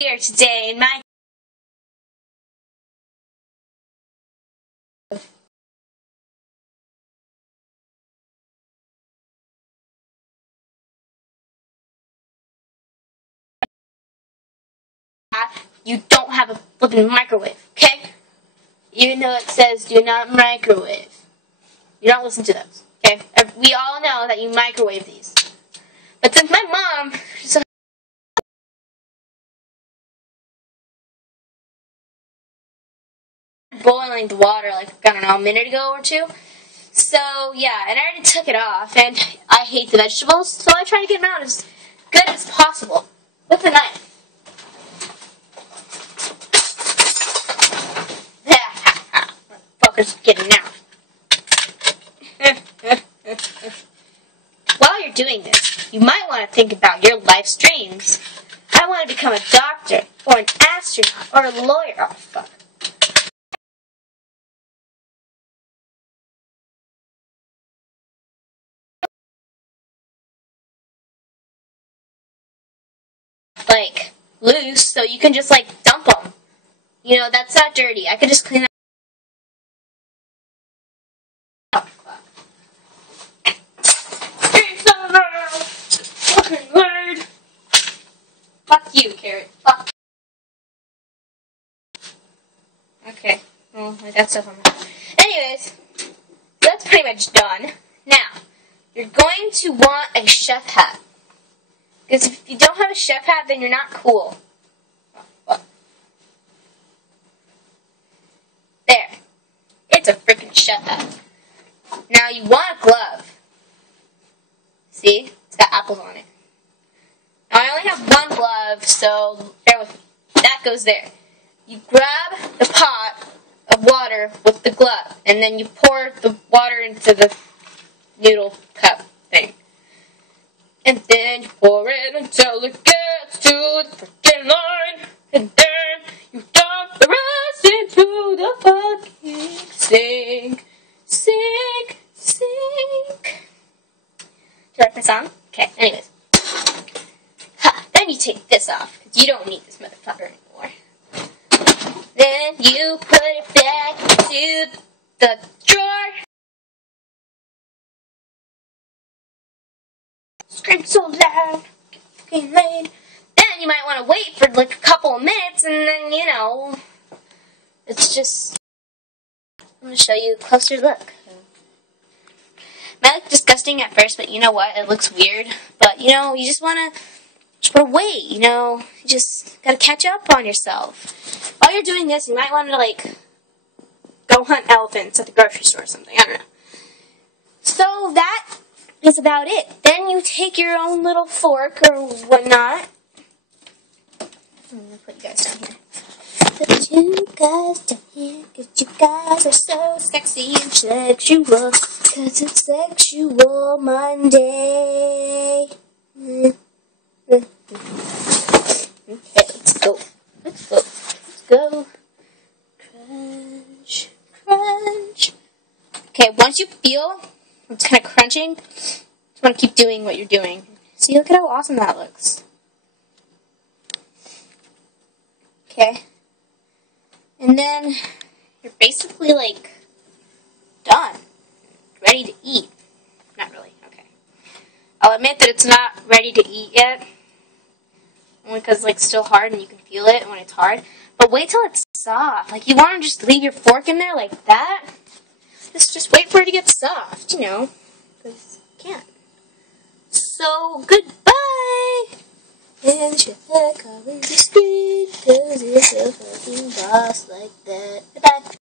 Here today in my you don't have a flipping microwave, okay? Even though it says do not microwave. You don't listen to those, okay? We all know that you microwave these. But since my mom boiling the water like, I don't know, a minute ago or two. So, yeah, and I already took it off, and I hate the vegetables, so I try to get them out as good as possible with a knife. Motherfucker's getting out. While you're doing this, you might want to think about your life's dreams. I want to become a doctor, or an astronaut, or a lawyer. Oh, fuck. Like, loose, so you can just, like, dump them. You know, that's not dirty. I could just clean that. Oh, fuck. Fucking word. Fuck you, Carrot. Fuck. Okay. Well, I got stuff on my... Anyways, that's pretty much done. Now, you're going to want a chef hat. Because if you don't have a chef hat, then you're not cool. Oh, fuck. There. It's a freaking chef hat. Now you want a glove. See? It's got apples on it. Now I only have one glove, so bear with me. That goes there. You grab the pot of water with the glove, and then you pour the water into the noodle cup thing. And then you pour it until it gets to the freaking line. And then you dump the rest into the fucking sink. Sink, sink. Do you like my song? Okay, anyways. Ha, then you take this off, because you don't need this motherfucker anymore. Then you put it back into the drawer. Scream so loud, fucking late. Then you might want to wait for like a couple of minutes, and then, you know, it's just... I'm going to show you a closer look. It might look disgusting at first, but you know what? It looks weird. But, you know, you just want to wait, you know. You just got to catch up on yourself. While you're doing this, you might want to, like, go hunt elephants at the grocery store or something. I don't know. So that is about it. Then you take your own little fork or whatnot. I'm going to put you guys down here. Put you guys down here, cause you guys are so sexy and sexual, cause it's Sexual Monday. Okay, let's go. Let's go. Let's go. Crunch, crunch. Okay, once you feel it's kind of crunching, just want to keep doing what you're doing. See, look at how awesome that looks. Okay. And then you're basically, like, done. Ready to eat. Not really. Okay. I'll admit that it's not ready to eat yet. Only because, like, it's still hard and you can feel it when it's hard. But wait till it's soft. Like, you want to just leave your fork in there like that. Just wait for it to get soft, you know. Because you can't. So, goodbye! And check out the screen, cause it's a fucking boss like that. Bye-bye.